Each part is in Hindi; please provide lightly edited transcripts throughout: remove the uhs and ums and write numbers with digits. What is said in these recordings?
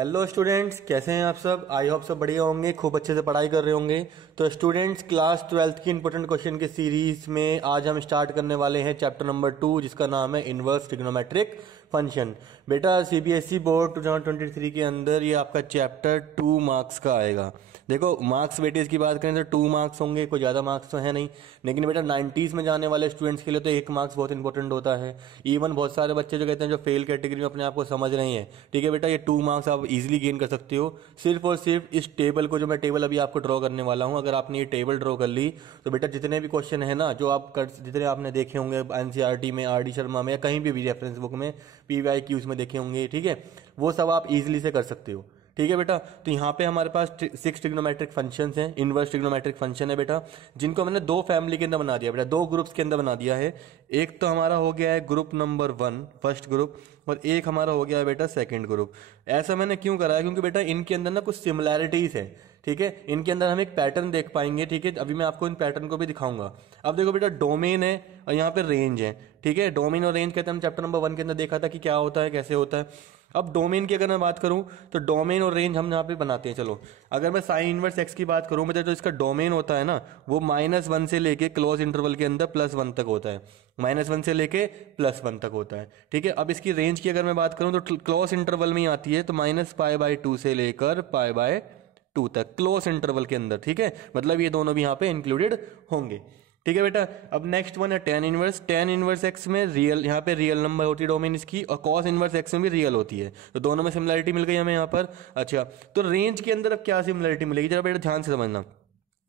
हेलो स्टूडेंट्स, कैसे हैं आप सब। आई होप सब बढ़िया होंगे, खूब अच्छे से पढ़ाई कर रहे होंगे। तो स्टूडेंट्स, क्लास 12th की इंपॉर्टेंट क्वेश्चन की सीरीज में आज हम स्टार्ट करने वाले हैं चैप्टर नंबर 2, जिसका नाम है इनवर्स ट्रिग्नोमेट्रिक फंक्शन। बेटा सीबीएसई बोर्ड 2023 के अंदर ये आपका चैप्टर 2 मार्क्स का आएगा। देखो मार्क्स वेटेज की बात करें तो 2 मार्क्स होंगे, कोई ज़्यादा मार्क्स तो है नहीं, लेकिन बेटा 90s में जाने वाले स्टूडेंट्स के लिए तो 1 मार्क्स बहुत इंपॉर्टेंट होता है। इवन बहुत सारे बच्चे जो कहते हैं जो फेल कैटेगरी में अपने आप को समझ रहे हैं, ठीक है बेटा, ये 2 मार्क्स आप इजीली गेन कर सकते हो सिर्फ और सिर्फ इस टेबल को, जो मैं टेबल अभी आपको ड्रॉ करने वाला हूं। अगर आपने ये टेबल ड्रॉ कर ली तो बेटा जितने भी क्वेश्चन है ना, जो आप जितने आपने देखे होंगे एनसीईआरटी में, आरडी शर्मा में, या कहीं भी रेफरेंस बुक में, पीवाईक्यूज में देखे होंगे, ठीक है, वो सब आप इजीली से कर सकते हो। ठीक है बेटा, तो यहाँ पे हमारे पास 6 ट्रिग्नोमेट्रिक फंक्शंस हैं, इनवर्स ट्रिग्नोमेट्रिक फंक्शन है बेटा, जिनको मैंने 2 फैमिली के अंदर बना दिया बेटा, 2 ग्रुप्स के अंदर बना दिया है। एक तो हमारा हो गया है ग्रुप नंबर 1, फर्स्ट ग्रुप, और एक हमारा हो गया है बेटा सेकंड ग्रुप। ऐसा मैंने क्यों करा है, क्योंकि बेटा इनके अंदर ना कुछ सिमिलैरिटीज है, ठीक है, इनके अंदर हम एक पैटर्न देख पाएंगे, ठीक है। अभी मैं आपको इन पैटर्न को भी दिखाऊंगा। अब देखो बेटा, डोमेन है और यहाँ पे रेंज है, ठीक है। डोमेन और रेंज कहते हैं, हम चैप्टर नंबर 1 के अंदर देखा था कि क्या होता है, कैसे होता है। अब डोमेन की अगर मैं बात करूं तो डोमेन और रेंज हम यहाँ पे बनाते हैं। चलो, अगर मैं साइन इनवर्स एक्स की बात करूं बेटा, तो इसका डोमेन होता है ना, वो -1 से लेके क्लोज इंटरवल के अंदर +1 तक होता है, -1 से लेके +1 तक होता है, ठीक है। अब इसकी रेंज की अगर मैं बात करूं तो क्लोज इंटरवल में ही आती है, तो -π/2 से लेकर π/2 तक क्लोज इंटरवल के अंदर, ठीक है। मतलब ये दोनों भी यहाँ पे इंक्लूडेड होंगे, ठीक है बेटा। अब नेक्स्ट वन है tan inverse. Tan inverse x में रियल, यहाँ पे रियल नंबर होती है डोमेन इसकी, और कॉस इनवर्स एक्स में भी रियल होती है, तो दोनों में सिमिलरिटी मिल गई हमें यहाँ पर। अच्छा, तो रेंज के अंदर अब क्या सिमिलरिटी मिलेगी, जरा बेटा ध्यान से समझना।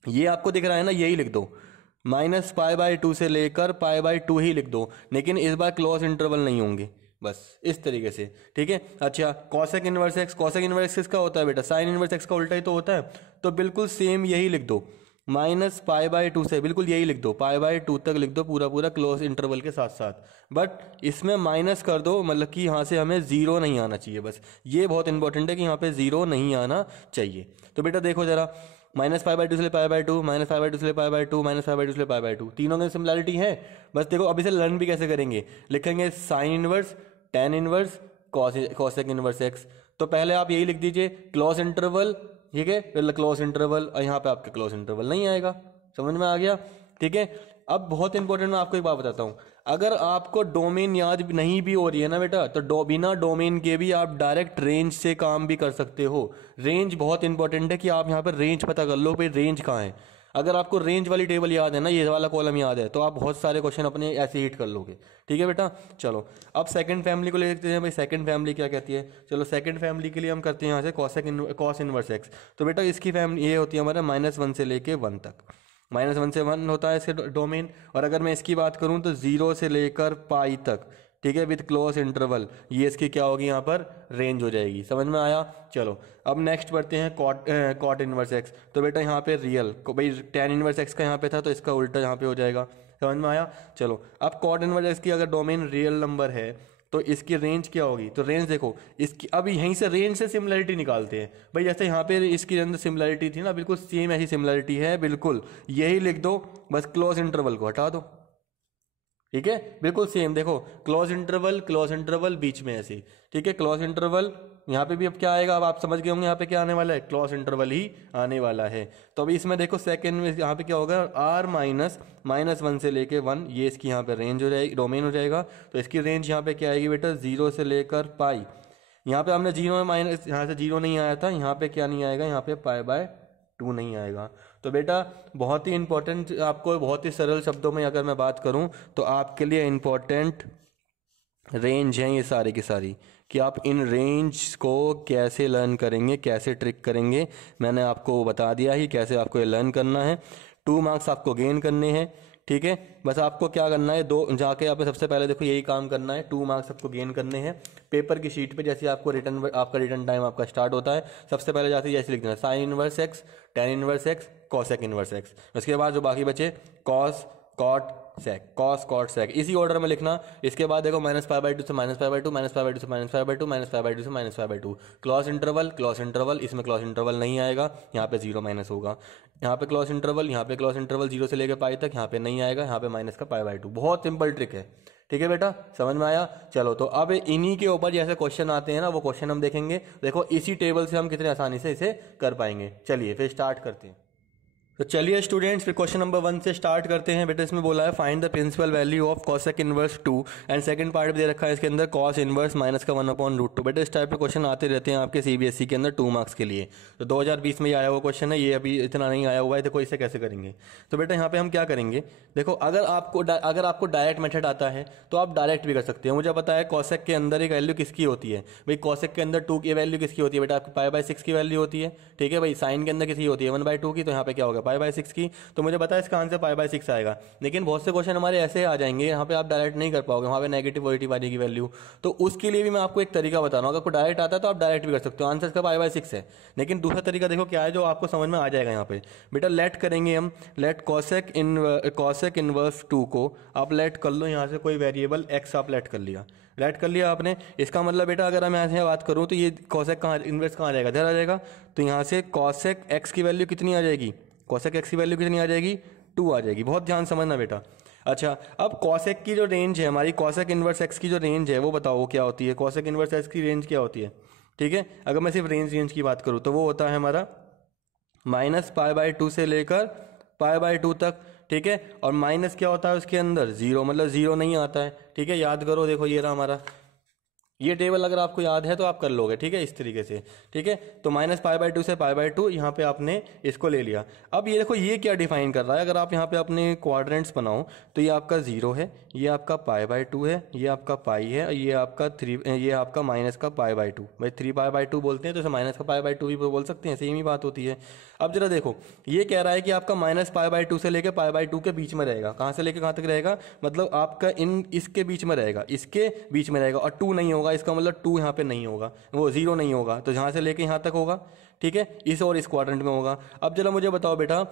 ये आपको दिख रहा है ना, यही लिख दो, -π/2 से लेकर π/2 ही लिख दो, लेकिन इस बार क्लोज इंटरवल नहीं होंगे, बस इस तरीके से, ठीक है। अच्छा, cosec inverse x, cosec inverse x का होता है बेटा साइन इनवर्स एक्स का उल्टा ही तो होता है, तो बिल्कुल सेम यही लिख दो, -π/2 से बिल्कुल यही लिख दो, π/2 तक लिख दो, पूरा पूरा क्लोज इंटरवल के साथ साथ। बट इसमें माइनस कर दो, मतलब कि यहाँ से हमें 0 नहीं आना चाहिए, बस ये बहुत इंपॉर्टेंट है कि यहाँ पे 0 नहीं आना चाहिए। तो बेटा देखो जरा, -π/2 से π/2, -π/2 से π/2, -π/2 से π/2, तीनों में सिमिलरिटी है। बस देखो अब इसे लर्न भी कैसे करेंगे, लिखेंगे sine inverse, tan inverse, cosec inverse x. तो पहले आप यही लिख दीजिए क्लोज इंटरवल, ठीक है, क्लोज इंटरवल, और यहाँ पे आपका क्लोज इंटरवल नहीं आएगा। समझ में आ गया, ठीक है। अब बहुत इंपॉर्टेंट मैं आपको एक बात बताता हूं, अगर आपको डोमेन याद नहीं भी हो रही है ना बेटा, तो बिना डोमेन के भी आप डायरेक्ट रेंज से काम भी कर सकते हो। रेंज बहुत इंपॉर्टेंट है कि आप यहाँ पर रेंज पता कर लो, भाई रेंज कहाँ है। अगर आपको रेंज वाली टेबल याद है ना, ये वाला कॉलम याद है, तो आप बहुत सारे क्वेश्चन अपने ऐसे हिट कर लोगे, ठीक है बेटा। चलो अब सेकंड फैमिली को ले देखते हैं, भाई सेकंड फैमिली क्या कहती है। चलो सेकंड फैमिली के लिए हम करते हैं यहाँ से कॉस इनवर्स एक्स। तो बेटा इसकी फैमिली ये होती है हमारा -1 से लेके 1 तक, -1 से 1 होता है इसके डोमेन। और अगर मैं इसकी बात करूं तो 0 से लेकर π तक, ठीक है, विद क्लोज इंटरवल, ये इसकी क्या होगी यहाँ पर रेंज हो जाएगी। समझ में आया। चलो अब नेक्स्ट बढ़ते हैं कॉट इनवर्स एक्स। तो बेटा यहाँ पे रियल भाई टेन इनवर्स एक्स का यहाँ पे था, तो इसका उल्टा यहाँ पे हो जाएगा। समझ में आया। चलो अब कॉट इनवर्स एक्स की अगर डोमेन रियल नंबर है तो इसकी रेंज क्या होगी, तो रेंज देखो इसकी, अब यहीं से रेंज से सिमिलरिटी निकालते हैं भाई। जैसे यहाँ पे इसकी अंदर सिमिलरिटी थी ना, बिल्कुल सेम ऐसी सिमिलरिटी है, बिल्कुल यही लिख दो, बस क्लोज इंटरवल को हटा दो, ठीक है, बिल्कुल सेम। देखो क्लोज इंटरवल बीच में ऐसे, ठीक है, क्लोज इंटरवल यहाँ पे भी अब क्या आएगा, अब आप समझ गए होंगे यहाँ पे क्या आने वाला है, क्लोज इंटरवल ही आने वाला है। तो अभी इसमें देखो सेकंड में यहाँ पे क्या होगा, r -1 से लेके 1, ये इसकी यहाँ पे रेंज हो जाएगी, डोमेन हो जाएगा। तो इसकी रेंज यहाँ पे क्या आएगी बेटा, 0 से लेकर π। यहाँ पे हमने 0 में माइनस, यहाँ से 0 नहीं आया था, यहाँ पे क्या नहीं आएगा, यहाँ पे π/2 नहीं आएगा। तो बेटा बहुत ही इंपॉर्टेंट, आपको बहुत ही सरल शब्दों में अगर मैं बात करूं तो आपके लिए इंपॉर्टेंट रेंज है ये सारी की सारी, कि आप इन रेंज को कैसे लर्न करेंगे, कैसे ट्रिक करेंगे, मैंने आपको बता दिया ही कैसे आपको ये लर्न करना है। 2 मार्क्स आपको गेन करने हैं, ठीक है। बस आपको क्या करना है, दो जाके आप सबसे पहले देखो यही काम करना है, 2 मार्क्स आपको गेन करने हैं। पेपर की शीट पे जैसे आपको रिटर्न टाइम आपका स्टार्ट होता है, सबसे पहले जाते जैसे लिख देना sign inverse x, tan inverse x, cosec inverse x. उसके बाद जो बाकी बचे कॉस कॉट सेक, इसी ऑर्डर में लिखना। इसके बाद देखो -π/2 से -π/2, -π/2 से -π/2, -π/2 से -π/2, क्लॉज इंटरवल, इसमें क्लॉज इंटरवल नहीं आएगा, यहाँ पे 0 माइनस होगा। यहाँ पे क्लॉज इंटरवल, यहाँ पे क्लॉज इंटरवल 0 से लेकर π तक, यहाँ पे नहीं आएगा, यहाँ पे माइनस का π/2। बहुत सिंपल ट्रिक है, ठीक है बेटा, समझ में आया। चलो तो अब इन्हीं के ऊपर जैसे क्वेश्चन आते हैं ना, वो क्वेश्चन हम देखेंगे। देखो इसी टेबल से हम कितने आसानी से इसे कर पाएंगे। चलिए फिर स्टार्ट करते हैं। तो चलिए स्टूडेंट्स फिर क्वेश्चन नंबर 1 से स्टार्ट करते हैं। बेटा इसमें बोला है find the principal value of cosec inverse 2 and second part भी दे रखा है इसके अंदर कॉस इनवर्स माइनस का 1/√2। बेटा इस टाइप के क्वेश्चन आते रहते हैं आपके सीबीएसई के अंदर 2 मार्क्स के लिए। तो 2020 में ये आया हुआ क्वेश्चन है, ये अभी इतना नहीं आया हुआ है। देखो इसे कैसे करेंगे। तो बेटा यहाँ पे हम क्या करेंगे, देखो अगर आपको डायरेक्ट मेथड आता है तो आप डायरेक्ट भी कर सकते हो। मुझे पता है कॉसेक के अंदर एक वैल्यू किसकी होती है भाई, कॉसेक के अंदर 2 की वैल्यू किसकी होती है बेटा, आपकी π/6 की वैल्यू होती है। ठीक है भाई, साइन के अंदर किसकी होती है 1/2 की, तो यहाँ पे क्या होगा π/6 की। तो मुझे पता है इसका आंसर π/6 आएगा। लेकिन बहुत से क्वेश्चन हमारे ऐसे आ जाएंगे, यहाँ पे आप डायरेक्ट नहीं कर पाओगे, वहाँ पे नेगेटिव पॉजिटिव आने की वैल्यू। तो उसके लिए भी मैं आपको एक तरीका बता रहा हूँ, अगर आपको डायरेक्ट आता है तो आप डायरेक्ट भी कर सकते हो, आंसर इसका π/6 है। लेकिन दूसरा तरीका देखो क्या है जो आपको समझ में आ जाएगा यहाँ पे। बेटा लेट करेंगे हम, लेट कॉसेक इनवर्स 2 को आप लेट कर लो, यहाँ से कोई वेरिएबल x आप लेट कर लिया, लेट कर लिया आपने। इसका मतलब बेटा अगर मैं यहाँ से बात करूँ तो ये कॉसेक कहाँ इनवर्स कहाँ आ जाएगा, इधर आ जाएगा। तो यहाँ से कॉसेक x की वैल्यू कितनी आ जाएगी, कॉसेक x की वैल्यू कितनी आ जाएगी 2 आ जाएगी। बहुत ध्यान समझना बेटा। अच्छा अब कॉसेक की जो रेंज है हमारी, कॉसेक इनवर्स x की जो रेंज है वो बताओ वो क्या होती है, कॉसेक इनवर्स x की रेंज क्या होती है। ठीक है, अगर मैं सिर्फ रेंज की बात करूँ तो वो होता है हमारा -π/2 से लेकर π/2 तक। ठीक है, और माइनस क्या होता है उसके अंदर 0, मतलब 0 नहीं आता है। ठीक है, याद करो, देखो ये रहा हमारा ये टेबल, अगर आपको याद है तो आप कर लोगे। ठीक है, इस तरीके से। ठीक है, तो -π/2 से π/2 यहाँ पे आपने इसको ले लिया। अब ये देखो ये क्या डिफाइन कर रहा है, अगर आप यहाँ पे अपने क्वाड्रेंट्स बनाओ तो ये आपका 0 है, ये आपका π/2 है, ये आपका पाई है, ये आपका 3, ये आपका माइनस का π/2। भाई 3π/2 बोलते हैं तो इसे माइनस का π/2 भी बोल सकते हैं, सेम ही बात होती है। अब जरा देखो ये कह रहा है कि आपका -π/2 से लेकर π/2 के बीच में रहेगा। कहाँ से लेकर कहाँ तक रहेगा, मतलब आपका इसके बीच में रहेगा, इसके बीच में रहेगा, और 2 नहीं होगा, इसका मतलब 2 यहाँ पे नहीं होगा, वो 0 नहीं होगा, तो यहाँ से लेके यहाँ तक होगा। ठीक है, इस और इस क्वाड्रेंट में होगा। अब जरा मुझे बताओ बेटा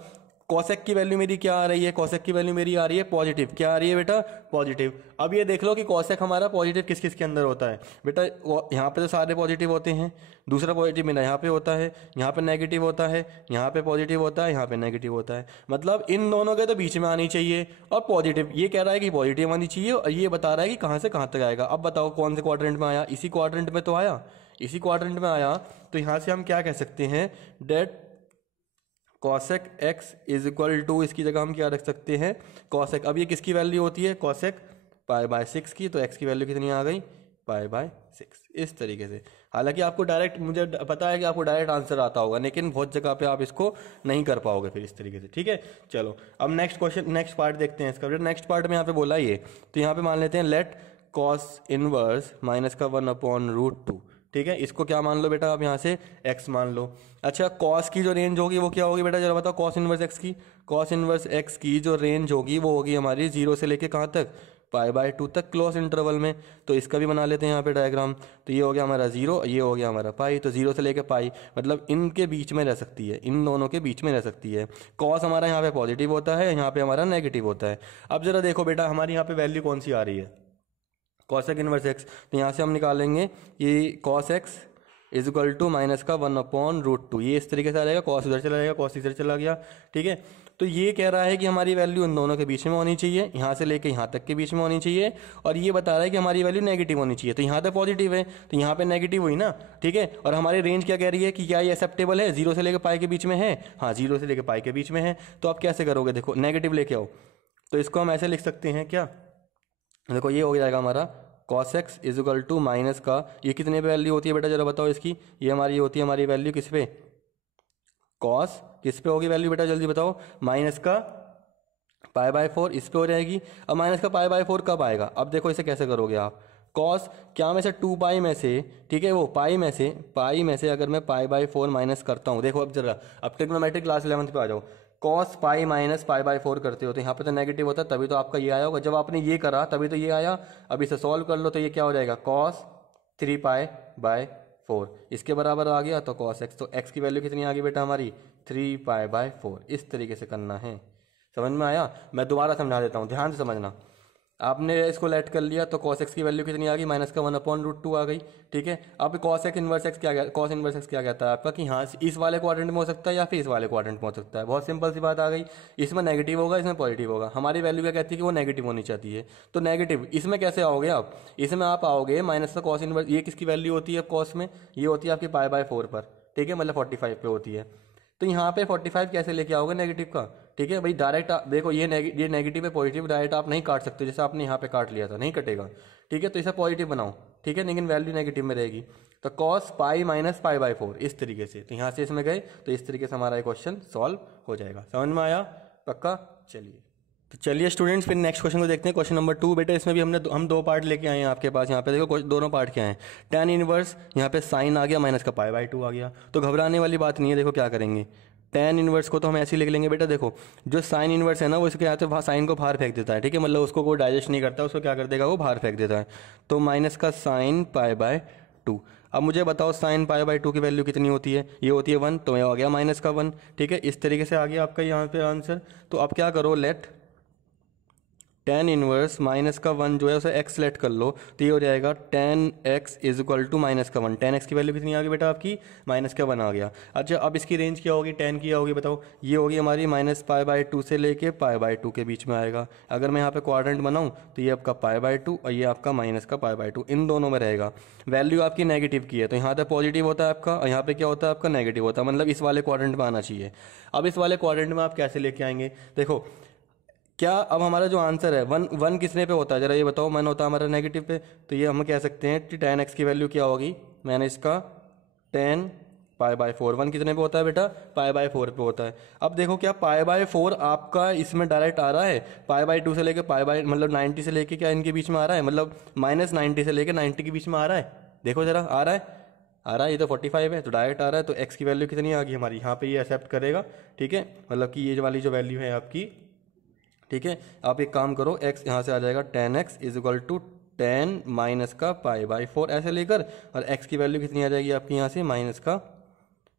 कॉसेक की वैल्यू मेरी क्या आ रही है, कॉसेक की वैल्यू मेरी आ रही है पॉजिटिव। क्या आ रही है बेटा, पॉजिटिव। अब ये देख लो कि कॉसेक हमारा पॉजिटिव किस किस के अंदर होता है बेटा, यहाँ पे तो सारे पॉजिटिव होते हैं, दूसरा पॉजिटिव मेरा यहाँ पे होता है, यहाँ पे नेगेटिव होता है, यहाँ पे पॉजिटिव होता है, यहाँ पे नेगेटिव होता है। मतलब इन दोनों के तो बीच में आनी चाहिए, और पॉजिटिव ये कह रहा है कि पॉजिटिव आनी चाहिए, और ये बता रहा है कि कहाँ से कहाँ तक आएगा। अब बताओ कौन से क्वाड्रेंट में आया, इसी क्वाड्रेंट में तो आया, इसी क्वाड्रेंट में आया। तो यहाँ से हम क्या कह सकते हैं, let cosec x is equal to, इसकी जगह हम क्या रख सकते हैं कॉसेक। अब ये किसकी वैल्यू होती है, कॉसेक π/6 की, तो x की वैल्यू कितनी आ गई π/6। इस तरीके से, हालांकि आपको डायरेक्ट, मुझे पता है कि आपको डायरेक्ट आंसर आता होगा, लेकिन बहुत जगह पे आप इसको नहीं कर पाओगे फिर इस तरीके से। ठीक है, चलो अब नेक्स्ट क्वेश्चन, नेक्स्ट पार्ट देखते हैं इसका। नेक्स्ट पार्ट में यहाँ पे बोला ये, तो यहाँ पे मान लेते हैं लेट कॉस इनवर्स माइनस का 1/√2। ठीक है, इसको क्या मान लो बेटा, आप यहाँ से x मान लो। अच्छा कॉस की जो रेंज होगी वो क्या होगी बेटा, जरा बताओ कॉस इनवर्स x की, कॉस इनवर्स x की जो रेंज होगी वो होगी हमारी 0 से लेके कहाँ तक, π/2 तक क्लोज इंटरवल में। तो इसका भी बना लेते हैं यहाँ पे डायग्राम। तो ये हो गया हमारा 0, ये हो गया हमारा पाई, तो 0 से लेके पाई, मतलब इनके बीच में रह सकती है, इन दोनों के बीच में रह सकती है। कॉस हमारा यहाँ पे पॉजिटिव होता है, यहाँ पे हमारा नेगेटिव होता है। अब जरा देखो बेटा हमारी यहाँ पे वैल्यू कौन सी आ रही है, कॉसेक इनवर्स x। तो यहाँ से हम निकालेंगे ये cos x is equal to minus का 1/√2। ये इस तरीके से आ जाएगा, कॉस उधर चला जाएगा, कॉस इधर चला गया। ठीक है, तो ये कह रहा है कि हमारी वैल्यू इन दोनों के बीच में होनी चाहिए, यहाँ से लेके यहाँ तक के बीच में होनी चाहिए, और ये बता रहा है कि हमारी वैल्यू नेगेटिव होनी चाहिए। तो यहाँ पे पॉजिटिव है तो यहाँ पे नेगेटिव हुई ना। ठीक है, और हमारी रेंज क्या कह रही है कि क्या ये एक्सेप्टेबल है, 0 से लेकर पाई के बीच में है। हाँ 0 से लेकर पाई के बीच में है। तो आप कैसे करोगे, देखो नेगेटिव लेके आओ, तो इसको हम ऐसे लिख सकते हैं क्या, देखो ये हो जाएगा हमारा cos x is equal to minus का, ये कितने पे वैल्यू होती है बेटा जरा बताओ इसकी, ये हमारी होती है हमारी वैल्यू किस पे, cos किस पे होगी वैल्यू बेटा जल्दी बताओ, माइनस का π/4 इस पे हो जाएगी। अब माइनस का π/4 कब आएगा, अब देखो इसे कैसे करोगे आप, cos क्या में से 2 में से, ठीक है वो पाई में से अगर मैं π/4 माइनस करता हूँ, देखो अब जरा अब ट्रिग्नोमेट्रिक क्लास 11th पे आ जाओ, cos पाई माइनस π/4 करते हो तो यहाँ पे तो नेगेटिव होता है, तभी तो आपका ये आया होगा, जब आपने ये करा तभी तो ये आया। अब इसे सॉल्व कर लो तो ये क्या हो जाएगा, cos 3π/4 इसके बराबर आ गया, तो cos x, तो x की वैल्यू कितनी आ गई बेटा हमारी 3π/4। इस तरीके से करना है, समझ में आया। मैं दोबारा समझा देता हूँ, ध्यान से समझना। आपने इसको लेट कर लिया तो cos x की वैल्यू कितनी आ गई, माइनस का 1/√2 आ गई। ठीक है, अब cos x इनवर्स x क्या, cos इनवर्स x क्या कहता है आपका कि हाँ इस वाले क्वाड्रेंट में हो सकता है या फिर इस वाले क्वाड्रेंट में हो सकता है। बहुत सिंपल सी बात आ गई, इसमें नेगेटिव होगा इसमें पॉजिटिव होगा। हमारी वैल्यू क्या कहती है कि वो नेगेटिव होनी चाहती है, तो नेगेटिव इसमें कैसे आओगे आप, इसमें आप आओगे माइनस का cos इनवर्स, ये किसकी वैल्यू होती है cos में, ये होती है आपकी π/4 पर। ठीक है, मतलब 45 पे होती है। तो यहाँ पे 45 कैसे लेके आओगे नेगेटिव का। ठीक है भाई, डायरेक्ट देखो ये नेगेटिव है पॉजिटिव डायरेक्ट आप नहीं काट सकते, जैसे आपने यहाँ पे काट लिया था नहीं कटेगा। ठीक है, तो इसे पॉजिटिव बनाओ। ठीक है, लेकिन वैल्यू नेगेटिव में रहेगी, तो cos पाई माइनस π/4 इस तरीके से। तो यहाँ से इसमें गए तो इस तरीके से हमारा ये क्वेश्चन सॉल्व हो जाएगा। समझ में आया पक्का। चलिए तो चलिए स्टूडेंट्स फिर नेक्स्ट क्वेश्चन को देखते हैं। क्वेश्चन नंबर 2 बेटा, इसमें भी हम दो पार्ट लेके आए हैं आपके पास। यहाँ पे देखो दोनों पार्ट क्या हैं, tan इनवर्स यहाँ पे साइन आ गया माइनस का π/2 आ गया। तो घबराने वाली बात नहीं है, देखो क्या करेंगे, tan इनवर्स को तो हम ऐसे ही लिख लेंगे बेटा। देखो जो साइन इनवर्स है ना वो इसके यहाँ से साइन को बाहर फेंक देता है। ठीक है, मतलब उसको कोई डाइजेस्ट नहीं करता, उसको क्या कर देगा वो बाहर फेंक देता है। तो माइनस का साइन π/2। अब मुझे बताओ साइन π/2 की वैल्यू कितनी होती है, ये होती है 1, तो ये आ गया माइनस का 1। ठीक है, इस तरीके से आ गया आपका यहाँ पे आंसर। तो अब क्या करो, लेट tan इनवर्स माइनस का 1 जो है उसे x लेट कर लो, तो ये हो जाएगा tan x is equal to minus का 1। tan x की वैल्यू कितनी आ गई बेटा आपकी, माइनस का 1 आ गया। अच्छा अब इसकी रेंज क्या होगी, tan की क्या होगी बताओ, ये होगी हमारी माइनस π/2 से लेके π/2 के बीच में आएगा। अगर मैं यहाँ पे क्वाड्रेंट बनाऊँ तो ये आपका π/2 और ये आपका माइनस का π/2 इन दोनों में रहेगा। वैल्यू आपकी नेगेटिव की है तो यहाँ पे पॉजिटिव होता है आपका, और यहाँ पे क्या होता है आपका नेगेटिव होता है, मतलब इस वाले क्वाड्रेंट में आना चाहिए। अब इस वाले क्वाड्रेंट में आप कैसे लेके आएंगे, देखो क्या अब हमारा जो आंसर है 1 किसने पे होता है जरा ये बताओ, 1 होता है हमारा नेगेटिव पे। तो ये हम कह सकते हैं कि tan x की वैल्यू क्या होगी, मैंने इसका tan π/4, 1 कितने पे होता है बेटा, π/4 पे होता है। अब देखो क्या π/4 आपका इसमें डायरेक्ट आ रहा है, π/2 से लेके मतलब 90 से लेके क्या इनके बीच में आ रहा है, मतलब -90 से लेके 90 के बीच में आ रहा है। देखो जरा आ रहा है, ये तो 45 है तो डायरेक्ट आ रहा है। तो x की वैल्यू कितनी आ गई हमारी, यहाँ पे ये एक्सेप्ट करेगा। ठीक है, मतलब कि ये वाली जो वैल्यू है आपकी। ठीक है, आप एक काम करो, x यहाँ से आ जाएगा tan x is equal to tan minus का π/4 ऐसे लेकर, और x की वैल्यू कितनी आ जाएगी आपकी यहाँ से माइनस का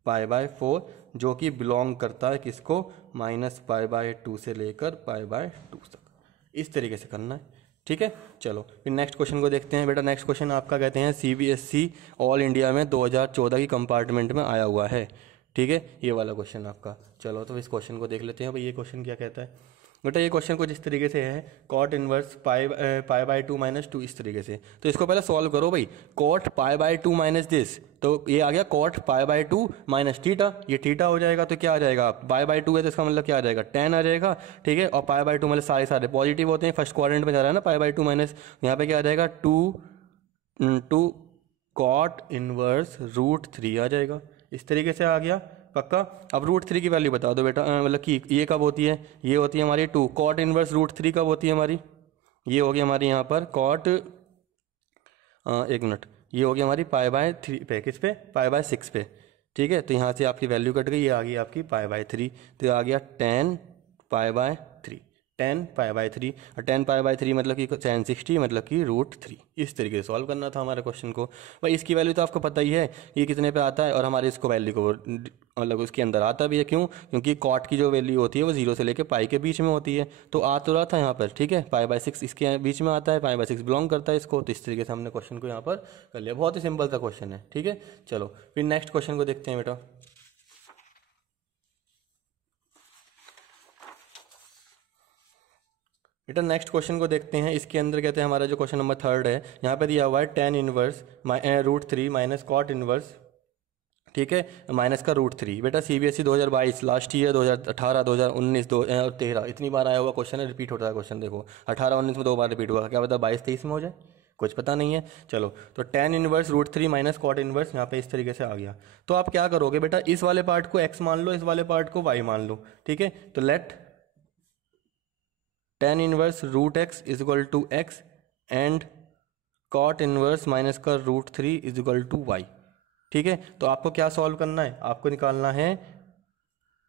π/4, जो कि बिलोंग करता है किसको, माइनस π/2 से लेकर π/2 तक। इस तरीके से करना है। ठीक है, चलो फिर नेक्स्ट क्वेश्चन को देखते हैं बेटा। नेक्स्ट क्वेश्चन आपका कहते हैं CBSE ऑल इंडिया में 2014 की कंपार्टमेंट में आया हुआ है। ठीक है, ये वाला क्वेश्चन आपका। चलो तो इस क्वेश्चन को देख लेते हैं भाई, ये क्वेश्चन क्या कहता है बेटा। ये क्वेश्चन कुछ इस तरीके से है, cot इनवर्स π/2 - 2 इस तरीके से। तो इसको पहले सॉल्व करो भाई, cot π/2 माइनस दिस, तो ये आ गया cot π/2 माइनस थीटा, ये थीटा हो जाएगा। तो क्या आ जाएगा, π/2 है तो इसका मतलब क्या आ जाएगा, tan आ जाएगा। ठीक है, और π/2 मतलब सारे पॉजिटिव होते हैं, फर्स्ट क्वाड्रेंट में जा रहा है ना π/2 माइनस, यहाँ पे क्या आ जाएगा 2 cot इनवर्स √3 आ जाएगा। इस तरीके से आ गया पक्का। अब √3 की वैल्यू बता दो बेटा, मतलब कि ये कब होती है, ये होती है हमारी 2 cot इनवर्स √3 कब होती है हमारी, ये होगी हमारी यहाँ पर cot एक मिनट, ये होगी हमारी π/3 पे, किस पे, π/6 पे। ठीक है, तो यहाँ से आपकी वैल्यू कट गई, ये आ गई आपकी π/3, तो आ गया tan π/3, tan π/3, और tan π/3 मतलब कि tan 60 मतलब कि √3। इस तरीके से सॉल्व करना था हमारे क्वेश्चन को भाई। इसकी वैल्यू तो आपको पता ही है ये कितने पे आता है, और हमारे इसको वैल्यू को मतलब उसके अंदर आता भी है। क्यों, क्योंकि कॉट की जो वैल्यू होती है वो 0 से लेकर पाई के बीच में होती है। तो आ तो रहा था यहाँ पर। ठीक है, π/6 इसके बीच में आता है, π/6 बिलोंग करता है इसको। तो इस तरीके से हमने क्वेश्चन को यहाँ पर कर लिया, बहुत ही सिंपल सा क्वेश्चन है। ठीक है, चलो फिर नेक्स्ट क्वेश्चन को देखते हैं बेटा। बेटा नेक्स्ट क्वेश्चन को देखते हैं। इसके अंदर कहते हैं हमारा जो क्वेश्चन नंबर 3 है, यहाँ पे दिया हुआ है tan inverse √3 minus cot inverse, ठीक है, माइनस का √3। बेटा CBSE 2022 लास्ट ईयर 2018 2019 2013 इतनी बार आया हुआ क्वेश्चन है, रिपीट होता है क्वेश्चन। देखो 18-19 में 2 बार रिपीट हुआ, क्या पता 22-23 में हो जाए, कुछ पता नहीं है। चलो तो tan inverse √3 minus cot inverse यहाँ पे इस तरीके से आ गया। तो आप क्या करोगे बेटा, इस वाले पार्ट को x मान लो, इस वाले पार्ट को y मान लो। ठीक है, तो let tan inverse √x is equal to x and cot inverse minus का √3 इज इक्वल टू y। ठीक है, तो आपको क्या सॉल्व करना है, आपको निकालना है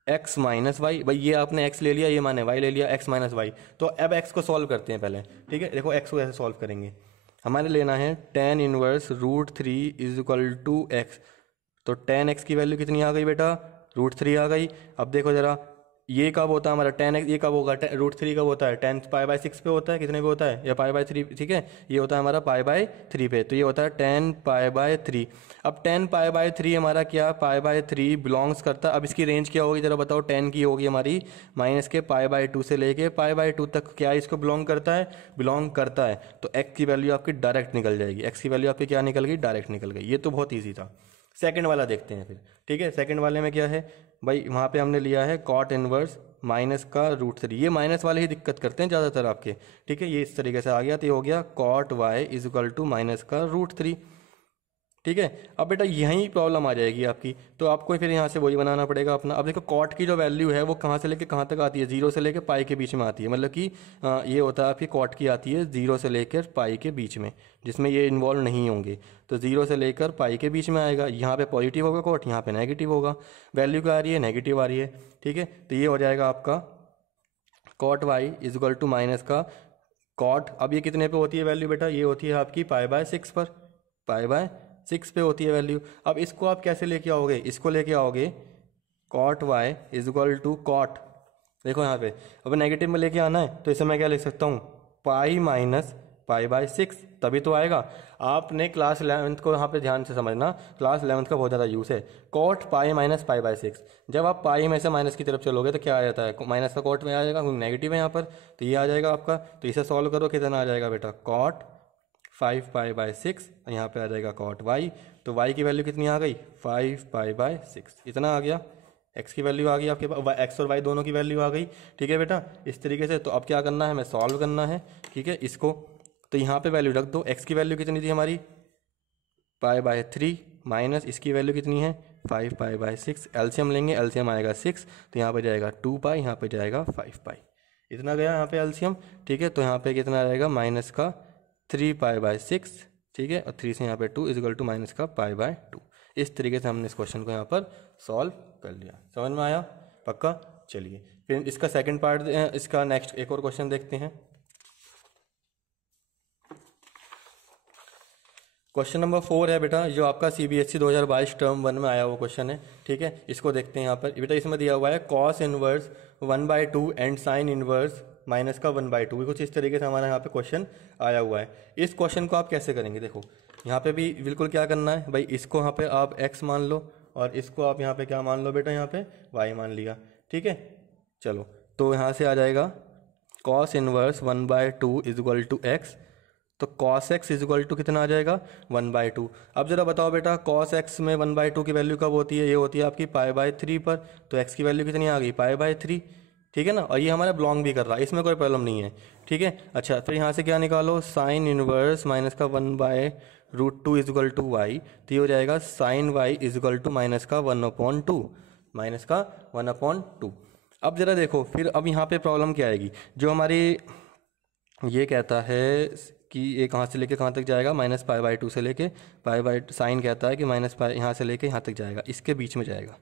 x माइनस वाई। भाई ये आपने x ले लिया, ये माने y ले लिया, x माइनस वाई। तो अब x को सॉल्व करते हैं पहले। ठीक है, देखो x को ऐसे सॉल्व करेंगे, हमारे लेना है tan inverse √3 is equal to x। तो tan x की वैल्यू कितनी आ गई बेटा, √3 आ गई। अब देखो जरा ये कब होता है हमारा 10x, ये कब होगा √3 कब होता है 10π/6 पे होता है, कितने पे होता है या π/3, ठीक है, ये होता है हमारा π/3 पे, तो ये होता है 10π/3। अब 10π/3 हमारा क्या π/3 बिलोंग्स करता है, अब इसकी रेंज क्या होगी जरा बताओ, 10 की होगी हमारी माइनस के π/2 से लेके π/2 तक, क्या इसको बिलोंग करता है, बिलोंग करता है, तो x की वैल्यू आपकी डायरेक्ट निकल जाएगी, x की वैल्यू आपकी क्या निकल गई, डायरेक्ट निकल गई। ये तो बहुत ईजी था। सेकंड वाला देखते हैं फिर, ठीक है। सेकंड वाले में क्या है भाई, वहाँ पे हमने लिया है कॉट इनवर्स माइनस का √3, ये माइनस वाले ही दिक्कत करते हैं ज़्यादातर आपके, ठीक है। ये इस तरीके से आ गया, तो ये हो गया cot y is equal to minus का √3, ठीक है। अब बेटा यहीं प्रॉब्लम आ जाएगी आपकी, तो आपको फिर यहाँ से वही बनाना पड़ेगा अपना। अब देखो कॉट की जो वैल्यू है वो कहाँ से लेके कहाँ तक आती है, 0 से लेकर पाई के बीच में आती है, मतलब कि ये होता है आपकी कॉट की आती है 0 से लेकर पाई के बीच में, जिसमें ये इन्वॉल्व नहीं होंगे, तो 0 से लेकर पाई के बीच में आएगा। यहाँ पे पॉजिटिव होगा कॉट, यहाँ पे नेगेटिव होगा, वैल्यू क्या आ रही है, नेगेटिव आ रही है, ठीक है। तो ये हो जाएगा आपका cot y is equal to minus का कॉट, अब ये कितने पे होती है वैल्यू बेटा, ये होती है आपकी π/6 पर, π/6 पे होती है वैल्यू। अब इसको आप कैसे लेके आओगे, इसको लेके आओगे cot y is equal to cot, देखो यहाँ पे अब नेगेटिव में लेके आना है, तो इसे मैं क्या लिख सकता हूँ, पाई माइनस π/6, तभी तो आएगा। आपने क्लास 11th को यहाँ पे ध्यान से समझना, क्लास 11th का बहुत ज़्यादा यूज़ है, कॉट पाई माइनस π/6, जब आप पाई में से माइनस की तरफ चलोगे तो क्या आ जाता है, माइनस का कॉट में आ जाएगा, नेगेटिव है यहाँ पर, तो ये आ जाएगा आपका। तो इसे सॉल्व करो, कितना आ जाएगा बेटा, कॉट 5π/6, यहाँ पे आ जाएगा कॉट y, तो y की वैल्यू कितनी आ गई, 5π/6, इतना आ गया। x की वैल्यू आ गई आपके पास, x और y दोनों की वैल्यू आ गई, ठीक है बेटा, इस तरीके से। तो अब क्या करना है, हमें सॉल्व करना है, ठीक है, इसको। तो यहाँ पे वैल्यू रख दो, x की वैल्यू कितनी थी हमारी π/3 माइनस इसकी वैल्यू कितनी है 5π/6, एलसीएम लेंगे, एलसीएम आएगा 6, तो यहाँ पे जाएगा 2π, यहाँ पे जाएगा 5π, इतना गया यहाँ पे एलसीएम, ठीक है। तो यहाँ पे कितना आएगा, माइनस का 3π/6, ठीक है, और 3 से यहाँ पे 2 इज इक्वल टू माइनस का π/2। इस तरीके से हमने इस क्वेश्चन को यहाँ पर सॉल्व कर लिया, समझ में आया, पक्का। चलिए फिर इसका सेकंड पार्ट, इसका नेक्स्ट एक और क्वेश्चन देखते हैं। क्वेश्चन नंबर 4 है बेटा, जो आपका CBSE 2022 टर्म 1 में आया हुआ क्वेश्चन है, ठीक है। इसको देखते हैं यहाँ पर बेटा, इसमें दिया हुआ है cos inverse 1/2 and sine inverse minus का 1/2, कुछ इस तरीके से हमारा यहाँ पे क्वेश्चन आया हुआ है। इस क्वेश्चन को आप कैसे करेंगे, देखो यहाँ पे भी बिल्कुल क्या करना है भाई, इसको यहाँ पे आप x मान लो और इसको आप यहाँ पे क्या मान लो बेटा, यहाँ पे y मान लिया, ठीक है। चलो तो यहाँ से आ जाएगा cos inverse 1/2 is equal to x, तो cos x is equal to कितना आ जाएगा 1/2। अब जरा बताओ बेटा cos x में 1/2 की वैल्यू कब होती है, ये होती है आपकी π/3 पर, तो x की वैल्यू कितनी आ गई π/3, ठीक है ना, और ये हमारा बिलोंग भी कर रहा है, इसमें कोई प्रॉब्लम नहीं है, ठीक है। अच्छा फिर यहाँ से क्या निकालो, साइन इनवर्स माइनस का 1/√2 इज इक्वल टू y, तो ये हो जाएगा sine y is equal to minus का 1/2, माइनस का 1/2। अब जरा देखो फिर, अब यहाँ पे प्रॉब्लम क्या आएगी, जो हमारी ये कहता है कि ये कहाँ से लेके कहाँ तक जाएगा, -π/2 से लेके साइन कहता है कि -π यहाँ से लेके यहाँ तक जाएगा, इसके बीच में जाएगा।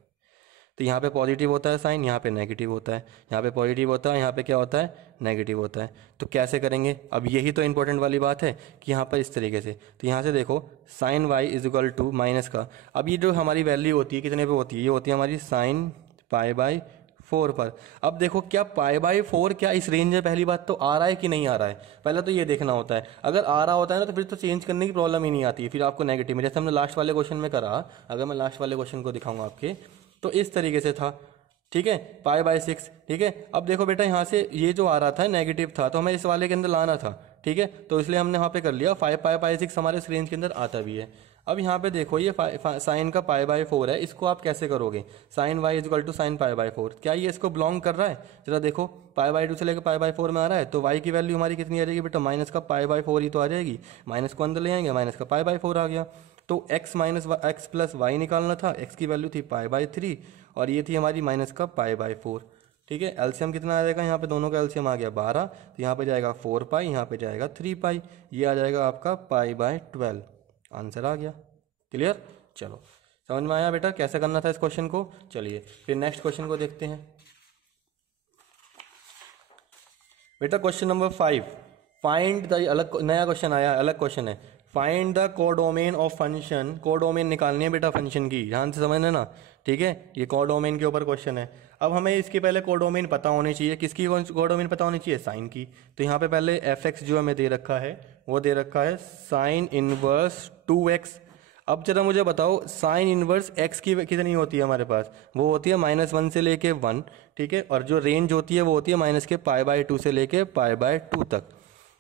तो यहाँ पे पॉजिटिव होता है साइन, यहाँ पे नेगेटिव होता है, यहाँ पे पॉजिटिव होता है, यहाँ पे क्या होता है, नेगेटिव होता है। तो कैसे करेंगे, अब यही तो इंपॉर्टेंट वाली बात है कि यहाँ पर इस तरीके से, तो यहाँ से देखो sine y is equal to minus का, अब ये जो हमारी वैल्यू होती है कितने पे होती है, ये होती है हमारी साइन π/4 पर। अब देखो क्या π/4 क्या इस रेंज में, पहली बात तो आ रहा है कि नहीं आ रहा है, पहले तो ये देखना होता है। अगर आ रहा होता है ना तो फिर तो चेंज करने की प्रॉब्लम ही नहीं आती है, फिर आपको नेगेटिव में, जैसे हमने लास्ट वाले क्वेश्चन में करा, अगर मैं लास्ट वाले क्वेश्चन को दिखाऊंगा आपके, तो इस तरीके से था, ठीक है, π/6, ठीक है। अब देखो बेटा यहाँ से ये जो आ रहा था नेगेटिव था, तो हमें इस वाले के अंदर लाना था, ठीक है, तो इसलिए हमने यहाँ पे कर लिया 5π/6 हमारे इस रेंज के अंदर आता भी है। अब यहाँ पे देखो ये साइन का π/4 है, इसको आप कैसे करोगे, sine y is equal to sine π/4, क्या ये इसको बिलोंग कर रहा है, जरा देखो π/2 से लेकर π/4 में आ रहा है, तो y की वैल्यू हमारी कितनी आ जाएगी बेटा, माइनस का π/4 ही तो आ जाएगी, माइनस को अंदर ले आएंगे, माइनस का π/4 आ गया। तो x minus x plus y निकालना था, x की वैल्यू थी π/3 और ये थी हमारी माइनस का π/4, ठीक है। एलसीएम कितना आ जाएगा, यहाँ पे दोनों का एलसीएम आ गया 12, तो यहाँ पे जाएगा 4π, यहाँ पे जाएगा 3π, ये आ जाएगा आपका π/12, आंसर आ गया। क्लियर, चलो समझ में आया बेटा कैसे करना था इस क्वेश्चन को। चलिए फिर नेक्स्ट क्वेश्चन को देखते हैं बेटा। क्वेश्चन नंबर 5, फाइंड द, अलग नया क्वेश्चन आया, अलग क्वेश्चन है, find the codomain of function, codomain निकालनी है बेटा फंक्शन की, ध्यान से समझ लेना, ठीक है। ये कोडोमेन के ऊपर क्वेश्चन है। अब हमें इसके पहले कोडोमेन पता होनी चाहिए, किसकी कोडोमेन पता होनी चाहिए, साइन की। तो यहाँ पे पहले एफ एक्स जो हमें दे रखा है वो दे रखा है साइन इनवर्स 2x। अब जरा मुझे बताओ साइन इनवर्स x की कितनी होती है हमारे पास, वो होती है -1 से लेके 1, ठीक है। और जो रेंज होती है वो होती है -π/2 से लेके π/2 तक।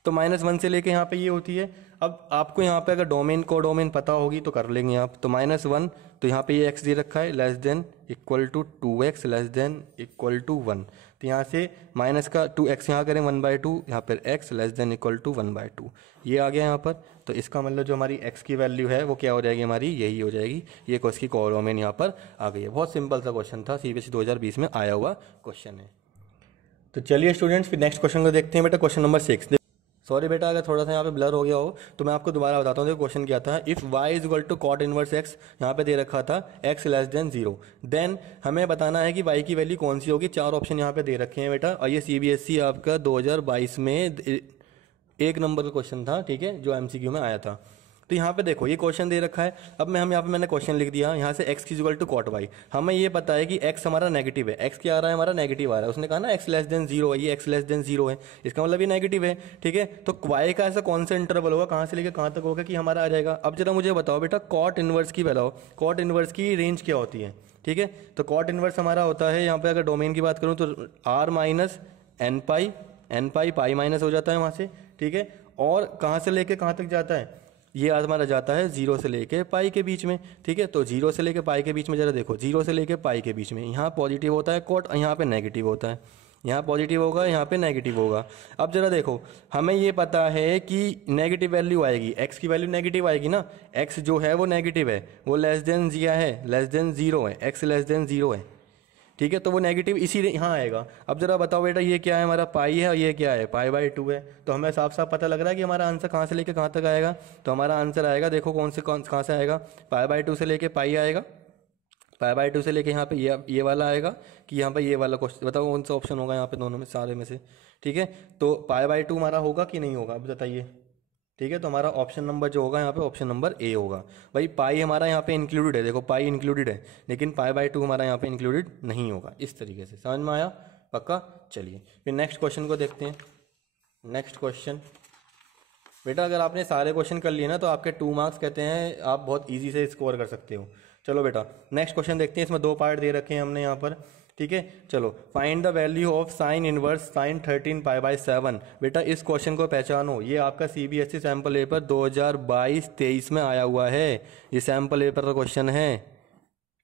तो -1 से लेके यहाँ पे ये होती है। अब आपको यहाँ पे अगर डोमेन कोडोमेन पता होगी तो कर लेंगे आप। तो -1, तो यहाँ पे ये x दे रखा है less than equal to 2x less than equal to 1। तो यहाँ से माइनस का 2x यहाँ करें 1/2, यहाँ पर x less than equal to 1/2 ये आ गया यहाँ पर। तो इसका मतलब जो हमारी x की वैल्यू है वो क्या हो जाएगी हमारी, यही हो जाएगी। ये उसकी कोडोमेन यहाँ पर आ गई है। बहुत सिंपल सा क्वेश्चन था, CBSE 2020 में आया हुआ क्वेश्चन है। तो चलिए स्टूडेंट्स फिर नेक्स्ट क्वेश्चन को देखते हैं बेटा, क्वेश्चन नंबर 6। सॉरी बेटा अगर थोड़ा सा यहाँ पे ब्लर हो गया हो तो मैं आपको दोबारा बताता हूँ। देखो क्वेश्चन क्या था, if y is equal to cot inverse x, यहाँ पे दे रखा था x लेस देन 0, देन हमें बताना है कि y की वैल्यू कौन सी होगी। 4 ऑप्शन यहाँ पे दे रखे हैं बेटा, और ये CBSE आपका 2022 में 1 नंबर का क्वेश्चन था, ठीक है, जो MCQ में आया था। तो यहाँ पे देखो ये क्वेश्चन दे रखा है। अब हम यहाँ पे मैंने क्वेश्चन लिख दिया, यहाँ से x equal to cot y। हमें ये पता है कि x हमारा नेगेटिव है, x क्या आ रहा है हमारा नेगेटिव आ रहा है। उसने कहा ना x लेस देन 0 है, ये x लेस देन 0 है, इसका मतलब ये नेगेटिव है, ठीक है। तो y का ऐसा कौन सा इंटरवल होगा, कहाँ से लेकर कहाँ तक होगा कि हमारा आ जाएगा। अब जरा मुझे बताओ बेटा कॉट इनवर्स की बताओ, कॉट इनवर्स की रेंज क्या होती है, ठीक है। तो कॉट इनवर्स हमारा होता है, यहाँ पे अगर डोमेन की बात करूँ तो r माइनस एन पाई पाई माइनस हो जाता है वहाँ से, ठीक है। और कहाँ से लेके कहाँ तक जाता है, ये हमारा जाता है 0 से लेके पाई के बीच में, ठीक है। तो 0 से लेके पाई के बीच में जरा देखो, 0 से लेके पाई के बीच में यहाँ पॉजिटिव होता है कॉट, यहाँ पे नेगेटिव होता है, यहाँ पॉजिटिव होगा यहाँ पे नेगेटिव होगा। अब जरा देखो हमें ये पता है कि नेगेटिव वैल्यू आएगी, x की वैल्यू नेगेटिव आएगी ना, x जो है वो नेगेटिव है, वो लेस देन जिया है, लेस देन 0 है, x लेस देन 0 है, ठीक है। तो वो नेगेटिव इसी यहाँ आएगा। अब जरा बताओ बेटा ये क्या है हमारा पाई है और ये क्या है π/2 है। तो हमें साफ साफ पता लग रहा है कि हमारा आंसर कहाँ से लेके कहाँ तक आएगा। तो हमारा आंसर आएगा, देखो कहाँ से आएगा, π/2 से लेके पाई आएगा, π/2 से लेके यहाँ पे ये वाला आएगा कि यहाँ पे ये वाला क्वेश्चन बताओ कौन सा ऑप्शन होगा यहाँ पे दोनों में सारे में से, ठीक है। तो π/2 हमारा होगा कि नहीं होगा अब बताइए, ठीक है। तो हमारा ऑप्शन नंबर जो होगा यहाँ पे ऑप्शन नंबर ए होगा। भाई पाई हमारा यहाँ पे इंक्लूडेड है, देखो पाई इंक्लूडेड है, लेकिन π/2 हमारा यहाँ पे इंक्लूडेड नहीं होगा। इस तरीके से समझ में आया पक्का। चलिए फिर नेक्स्ट क्वेश्चन को देखते हैं। नेक्स्ट क्वेश्चन बेटा अगर आपने सारे क्वेश्चन कर लिए ना तो आपके 2 मार्क्स कहते हैं आप बहुत ईजी से स्कोर कर सकते हो। चलो बेटा नेक्स्ट क्वेश्चन देखते हैं, इसमें 2 पार्ट दे रखे हैं हमने यहाँ पर, ठीक है। चलो find the value of sine inverse sine 13π/7। बेटा इस क्वेश्चन को पहचानो, ये आपका CBSE सैम्पल पेपर 2022-23 में आया हुआ है, ये सैम्पल पेपर का क्वेश्चन है,